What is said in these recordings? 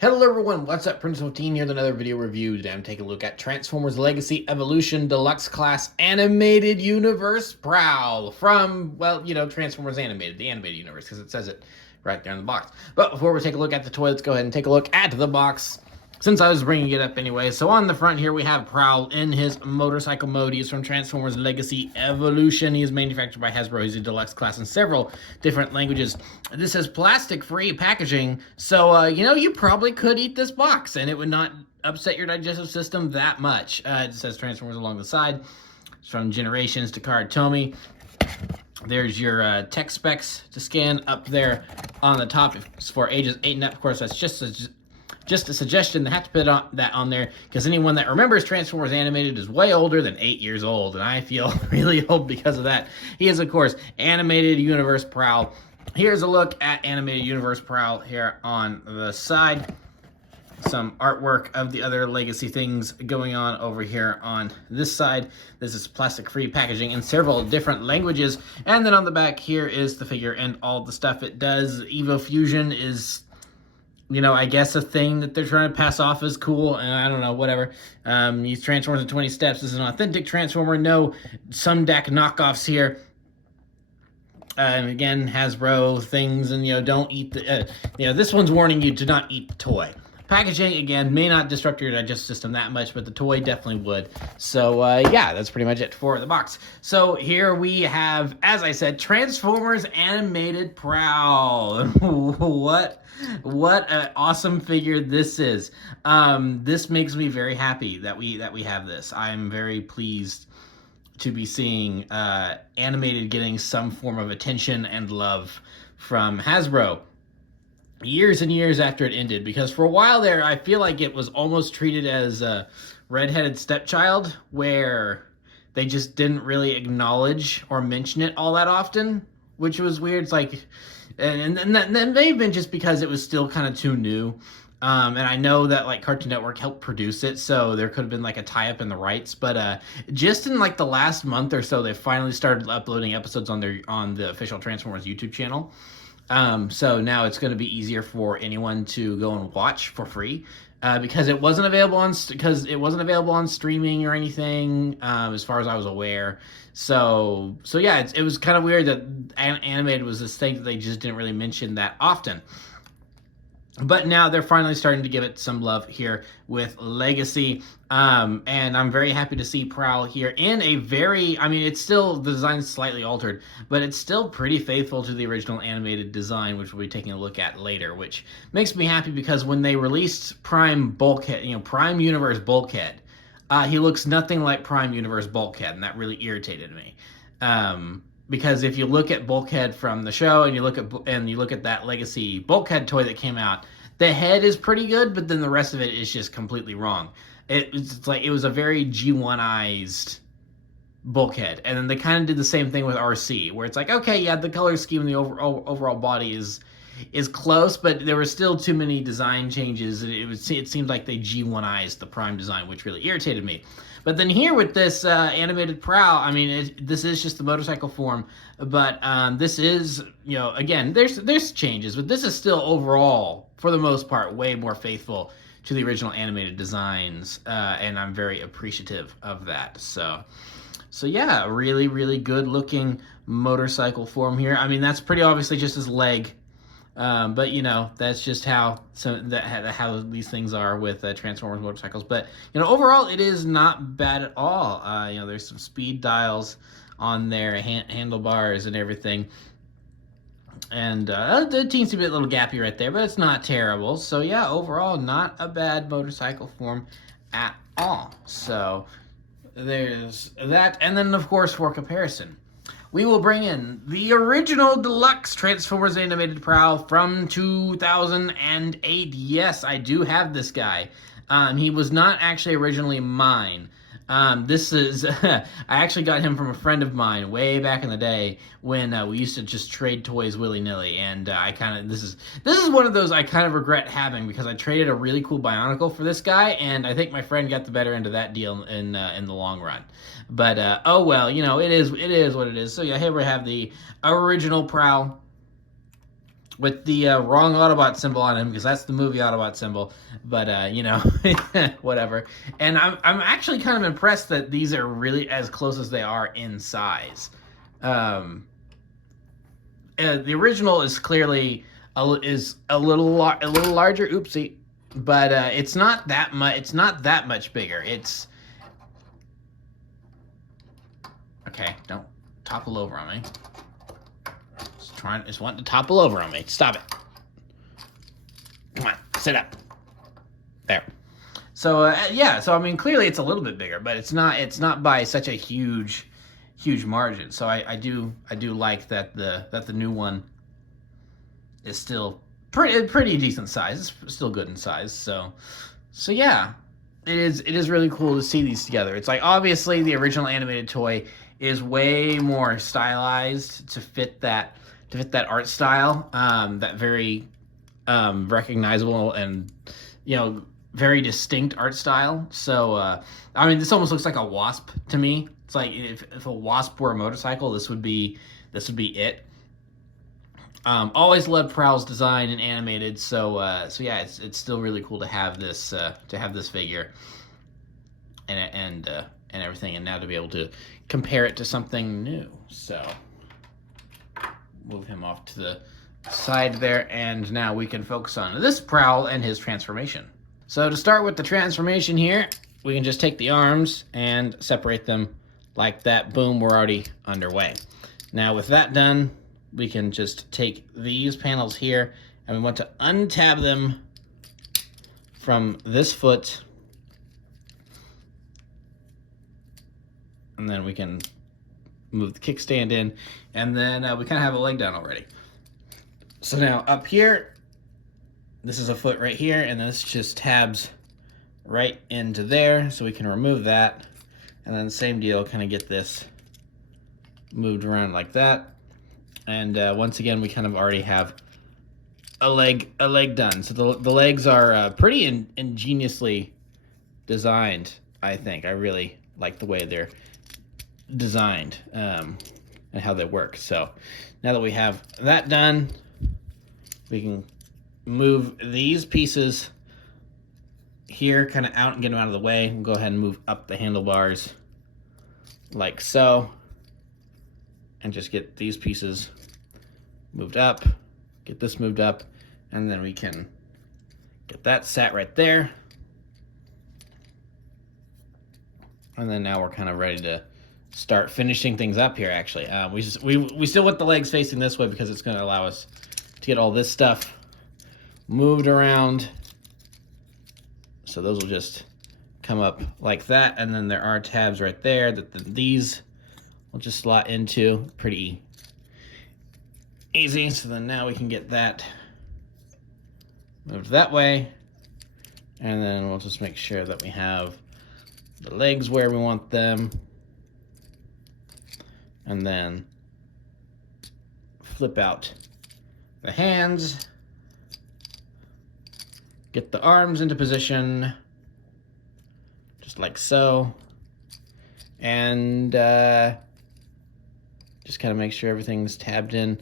Hello everyone, what's up? Prince15 here with another video review. Today I'm taking a look at Transformers Legacy Evolution Deluxe Class Animated Universe Prowl from, well, Transformers Animated, the animated universe, because it says it right there in the box. But before we take a look at the toy, let's go ahead and take a look at the box, since I was bringing it up anyway. So on the front here, we have Prowl in his motorcycle mode. He is from Transformers Legacy Evolution. He is manufactured by Hasbro. He's a deluxe class in several different languages. This is plastic-free packaging, so, you probably could eat this box, and it would not upset your digestive system that much. It says Transformers along the side. It's from Generations to Card Tomy. There's your tech specs to scan up there on the top. It's for ages 8 and up. Of course, that's just a suggestion. They have to put that on there because anyone that remembers Transformers Animated is way older than 8 years old, and I feel really old because of that. He is, of course, Animated Universe Prowl. Here's a look at Animated Universe Prowl here on the side. Some artwork of the other Legacy things going on over here on this side. This is plastic-free packaging in several different languages. And then on the back here is the figure and all the stuff it does. Evo Fusion is, I guess a thing that they're trying to pass off as cool, and I don't know, whatever. He transforms in 20 steps. This is an authentic Transformer. No some DAC knockoffs here. And again, Hasbro things, and don't eat the, this one's warning you to not eat the toy. Packaging, again, may not disrupt your digestive system that much, but the toy definitely would. So, yeah, that's pretty much it for the box. So here we have, as I said, Transformers Animated Prowl. What an awesome figure this is. This makes me very happy that we have this. I'm very pleased to be seeing Animated getting some form of attention and love from Hasbro years and years after it ended, because for a while there I feel like it was almost treated as a redheaded stepchild where they just didn't really acknowledge or mention it all that often, which was weird. It's like, and that may have been just because it was still kind of too new. And I know that like Cartoon Network helped produce it, so there could have been like a tie-up in the rights. But just in like the last month or so, they finally started uploading episodes on the official Transformers YouTube channel. So now it's going to be easier for anyone to go and watch for free, because it wasn't available on streaming or anything, as far as I was aware. So yeah, it was kind of weird that Animated was this thing that they just didn't really mention that often. But now they're finally starting to give it some love here with Legacy. And I'm very happy to see Prowl here in a very, it's still, the design's slightly altered, but it's still pretty faithful to the original animated design, which we'll be taking a look at later, which makes me happy because when they released Prime Bulkhead, Prime Universe Bulkhead, he looks nothing like Prime Universe Bulkhead, and that really irritated me. Because if you look at Bulkhead from the show and you look at that Legacy Bulkhead toy that came out, the head is pretty good, but then the rest of it is just completely wrong. It's like it was a very G1ized Bulkhead, and then they kind of did the same thing with RC, where it's like, okay, yeah, the color scheme and the overall body is close, but there were still too many design changes. It seemed like they G1ized the Prime design, which really irritated me. But then here with this Animated Prowl, this is just the motorcycle form, but this is, again, there's changes, but this is still overall, for the most part, way more faithful to the original animated designs, and I'm very appreciative of that. So yeah, really, really good looking motorcycle form here. That's pretty obviously just his leg. But that's just how these things are with Transformers motorcycles. But overall, it is not bad at all. There's some speed dials on there, handlebars and everything, and the teensy bit little gappy right there, but it's not terrible. So yeah, overall, not a bad motorcycle form at all. So there's that, and then of course for comparison, we will bring in the original Deluxe Transformers Animated Prowl from 2008. Yes, I do have this guy. He was not actually originally mine. This is, I actually got him from a friend of mine way back in the day when we used to just trade toys willy-nilly, and this is one of those I kind of regret having, because I traded a really cool Bionicle for this guy, and I think my friend got the better end of that deal in the long run. But oh well, it is what it is. So yeah, here we have the original Prowl with the wrong Autobot symbol on him, because that's the movie Autobot symbol. But you know, whatever. And I'm actually kind of impressed that these are really as close as they are in size. The original is clearly a little larger. Oopsie, but it's not that much. It's not that much bigger. It's okay. Don't topple over on me. Just wanting to topple over on me. Stop it. Come on, sit up. There. So yeah, so I mean, clearly it's a little bit bigger, but it's not by such a huge margin. So I do like that the new one is still pretty decent size. It's still good in size. So yeah, it is really cool to see these together. It's like, obviously the original animated toy is way more stylized to fit that art style, that very recognizable and, you know, very distinct art style. So I mean, this almost looks like a wasp to me. It's like if a wasp were a motorcycle, this would be it. Always loved Prowl's design and animated, so yeah, it's still really cool to have this figure and everything, and now to be able to compare it to something new. So move him off to the side there, and now we can focus on this Prowl and his transformation. So to start with the transformation here, we can just take the arms and separate them like that. Boom, we're already underway. Now with that done, we can just take these panels here, and we want to untab them from this foot, and then we can move the kickstand in, and then we kind of have a leg down already. So now up here, this is a foot right here, and this just tabs right into there, so we can remove that, and then same deal, kind of get this moved around like that. And once again, we kind of already have a leg done. So the legs are pretty ingeniously designed, I think. I really like the way they're designed and how they work. So now that we have that done, we can move these pieces here kind of out and get them out of the way. We'll go ahead and move up the handlebars like so, and just get these pieces moved up, get this moved up, and then we can get that sat right there. And then now we're kind of ready to start finishing things up here, actually. We still want the legs facing this way because it's going to allow us to get all this stuff moved around. So those will just come up like that, and then there are tabs right there that these will just slot into pretty easy. So then now we can get that moved that way, and then we'll just make sure that we have the legs where we want them, and then flip out the hands, get the arms into position just like so, and just kind of make sure everything's tabbed in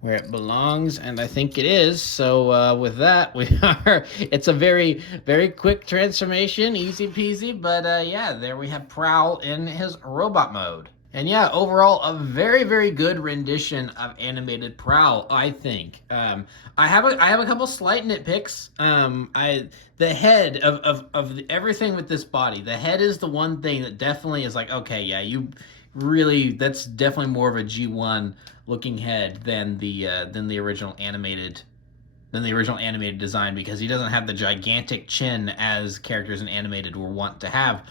where it belongs, and I think it is. So with that, it's a very, very quick transformation, easy peasy, but yeah, there we have Prowl in his robot mode. And yeah, overall, a very, very good rendition of animated Prowl, I think. I have a couple slight nitpicks. The head of everything with this body, the head is the one thing that definitely is like, okay, yeah, that's definitely more of a G1 looking head than the original animated design, because he doesn't have the gigantic chin as characters in animated were wont to have.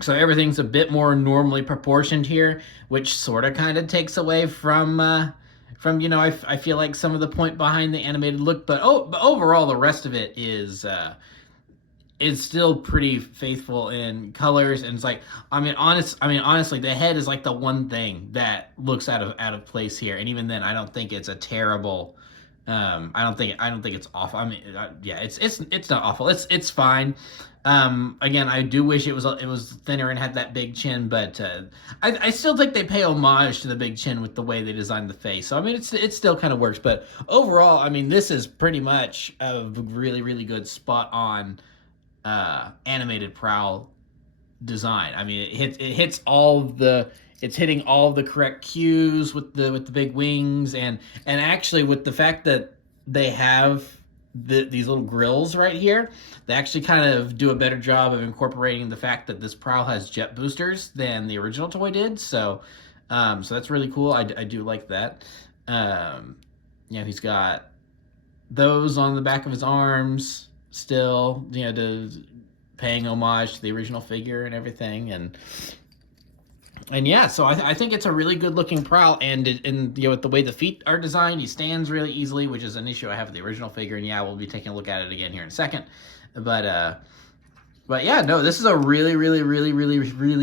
So everything's a bit more normally proportioned here, which sort of kind of takes away from you know, I feel like some of the point behind the animated look, but overall the rest of it is still pretty faithful in colors, and it's like, honestly, the head is like the one thing that looks out of place here, and even then, I don't think it's a terrible I don't think it's awful. I mean, yeah, it's not awful. It's fine. Again, I do wish it was thinner and had that big chin, but I still think they pay homage to the big chin with the way they designed the face. So I mean, it still kind of works. But overall, I mean, this is pretty much a really good spot on animated Prowl design. I mean, it hits all the it's hitting all the correct cues with the big wings, and actually with the fact that they have these little grills right here, they actually kind of do a better job of incorporating the fact that this Prowl has jet boosters than the original toy did. So so that's really cool. I do like that. He's got those on the back of his arms still, paying homage to the original figure and everything, and yeah, so I think it's a really good looking Prowl, and with the way the feet are designed, he stands really easily, which is an issue I have with the original figure, and yeah, we'll be taking a look at it again here in a second, but yeah, no, this is a really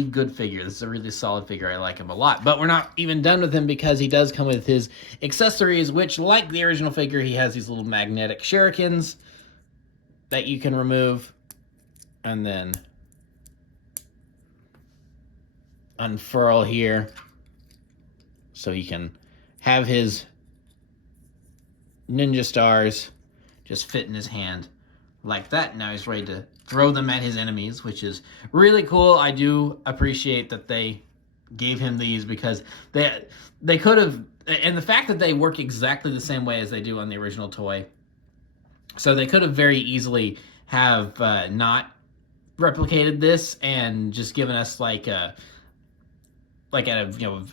good figure. This is a really solid figure. I like him a lot, but we're not even done with him, because he does come with his accessories, which, like the original figure, he has these little magnetic shurikens that you can remove, and then unfurl here so he can have his ninja stars just fit in his hand like that. Now he's ready to throw them at his enemies, which is really cool. I do appreciate that they gave him these, because they could have, and the fact that they work exactly the same way as they do on the original toy, so they could have very easily have not replicated this and just given us an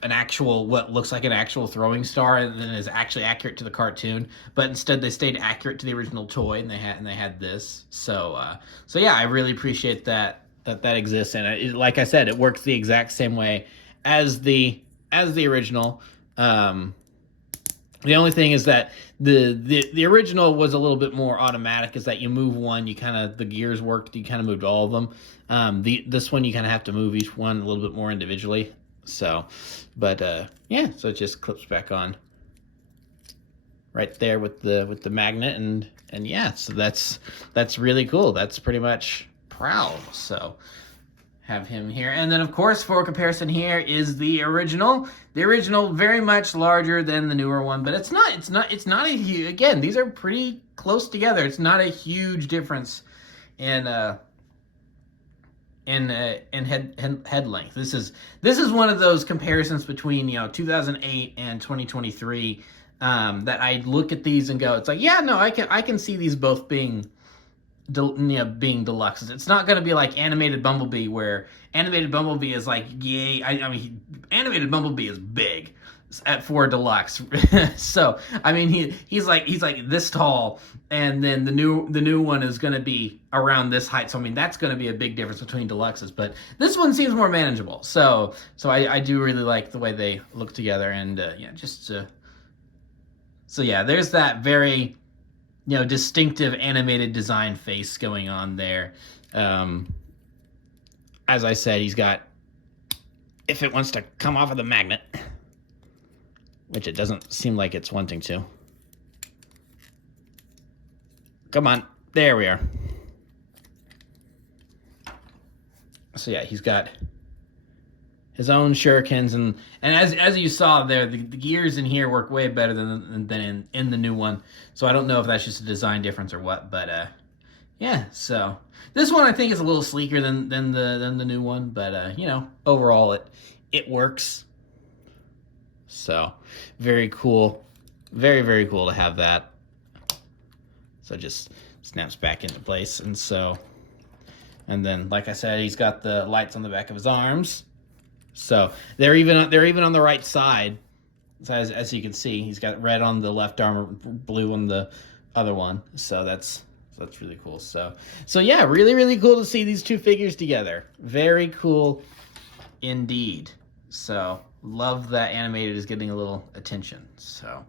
actual, what looks like an actual throwing star, and then is actually accurate to the cartoon. But instead, they stayed accurate to the original toy, and they had this. So yeah, I really appreciate that exists, and like I said, it works the exact same way as the original. The only thing is that the original was a little bit more automatic, is that you move one, the gears worked, you kind of moved all of them. This one, you kind of have to move each one a little bit more individually. So, but yeah, so it just clips back on right there with the magnet, and yeah, so that's really cool. That's pretty much Prowl. So have him here, and then of course, for comparison, here is the original. The original, very much larger than the newer one, but it's not a huge. Again, these are pretty close together. It's not a huge difference in head length. This is one of those comparisons between 2008 and 2023 that I look at these and go, it's like, yeah, no, I can see these both being deluxes. It's not going to be like Animated Bumblebee, where Animated Bumblebee is like, yay, I mean, Animated Bumblebee is big for deluxe. So I mean, he's like this tall, and then the new one is going to be around this height. So I mean, that's going to be a big difference between deluxes, but this one seems more manageable. So I do really like the way they look together, and so yeah, there's that very distinctive animated design face going on there. As I said, he's got, if it wants to come off of the magnet, which it doesn't seem like it's wanting to. Come on, there we are. So yeah, he's got his own shurikens, and as you saw there, the gears in here work way better than in the new one. So I don't know if that's just a design difference or what, but yeah. So this one I think is a little sleeker than the new one, but overall it works. So very cool, very cool to have that. So it just snaps back into place, and then like I said, he's got the lights on the back of his arms. So they're even on the right side. So as you can see, he's got red on the left arm, blue on the other one. So that's really cool. So yeah, really cool to see these two figures together. Very cool indeed. So love that Animated is getting a little attention. So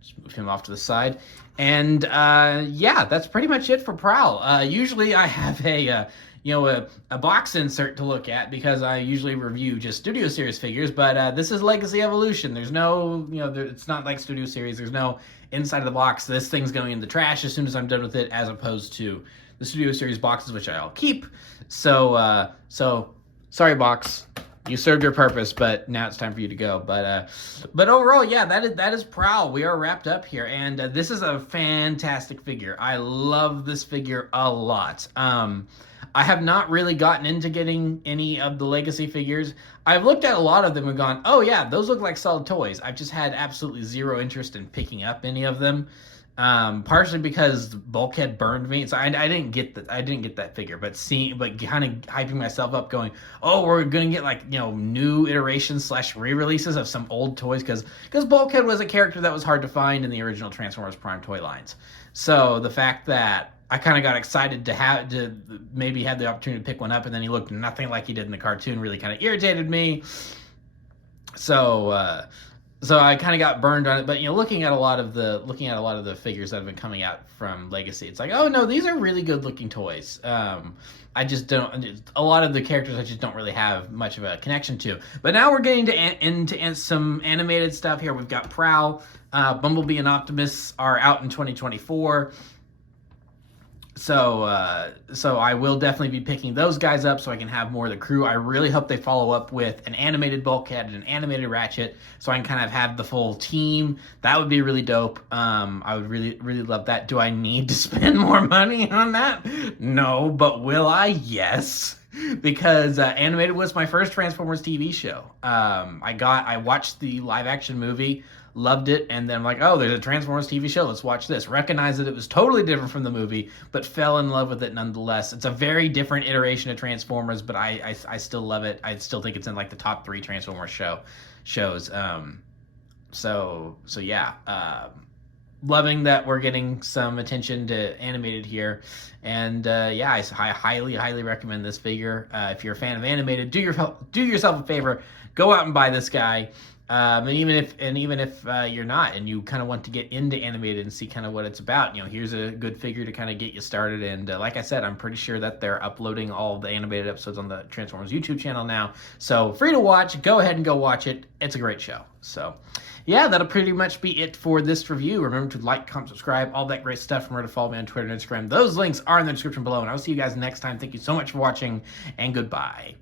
just move him off to the side. And yeah, that's pretty much it for Prowl. Usually I have a a box insert to look at because I usually review just Studio Series figures, but this is Legacy Evolution. There's no, it's not like Studio Series. There's no inside of the box. This thing's going in the trash as soon as I'm done with it, as opposed to the Studio Series boxes, which I'll keep. So sorry, box. You served your purpose, but now it's time for you to go. But overall, yeah, that is Prowl. We are wrapped up here, and this is a fantastic figure. I love this figure a lot. I have not really gotten into getting any of the Legacy figures. I've looked at a lot of them and gone, oh yeah, those look like solid toys. I've just had absolutely zero interest in picking up any of them. Partially because Bulkhead burned me, so I didn't get that. I didn't get that figure, but kind of hyping myself up, going, "Oh, we're gonna get like new iterations / re-releases of some old toys," because Bulkhead was a character that was hard to find in the original Transformers Prime toy lines. So the fact that I kind of got excited to maybe have the opportunity to pick one up, and then he looked nothing like he did in the cartoon, really kind of irritated me. So I kind of got burned on it, but looking at a lot of the figures that have been coming out from Legacy, it's like, oh no, these are really good looking toys. I just don't. A lot of the characters I just don't really have much of a connection to. But now we're getting into some animated stuff here. We've got Prowl, Bumblebee, and Optimus are out in 2024. So I will definitely be picking those guys up so I can have more of the crew. I really hope they follow up with an animated Bulkhead and an animated Ratchet so I can kind of have the full team. That would be really dope. I would really, really love that. Do I need to spend more money on that? No, but will I? Yes. Because animated was my first Transformers TV show. I watched the live action movie, loved it, and then I'm like, oh, there's a Transformers TV show, let's watch this. Recognized that it was totally different from the movie, but fell in love with it nonetheless. It's a very different iteration of Transformers, but I still love it. I still think it's in like the top 3 Transformers shows. So yeah. Loving that we're getting some attention to animated here, and yeah, I highly recommend this figure. If you're a fan of animated, do yourself a favor, go out and buy this guy. And even if you're not, and you kind of want to get into animated and see kind of what it's about, here's a good figure to kind of get you started. And like I said, I'm pretty sure that they're uploading all of the animated episodes on the Transformers YouTube channel now, so free to watch. Go ahead and go watch it. It's a great show. So yeah, that'll pretty much be it for this review. Remember to like, comment, subscribe, all that great stuff. Remember to follow me on Twitter and Instagram. Those links are in the description below, and I'll see you guys next time. Thank you so much for watching, and goodbye.